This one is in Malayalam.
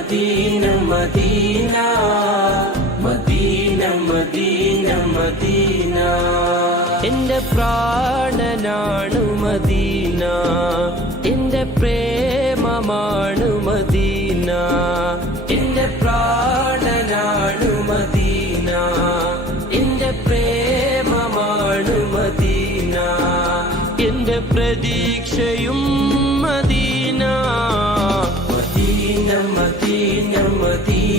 Medina Medina Medina Medina Medina എന്റെ പ്രാണനാണു മദീന എന്റെ പ്രേമമാണു മദീന എന്റെ പ്രാണനാണു മദീന എന്റെ പ്രേമമാണു മദീന എന്റെ പ്രതീക്ഷയും മദീന മദീന മദീന മദീന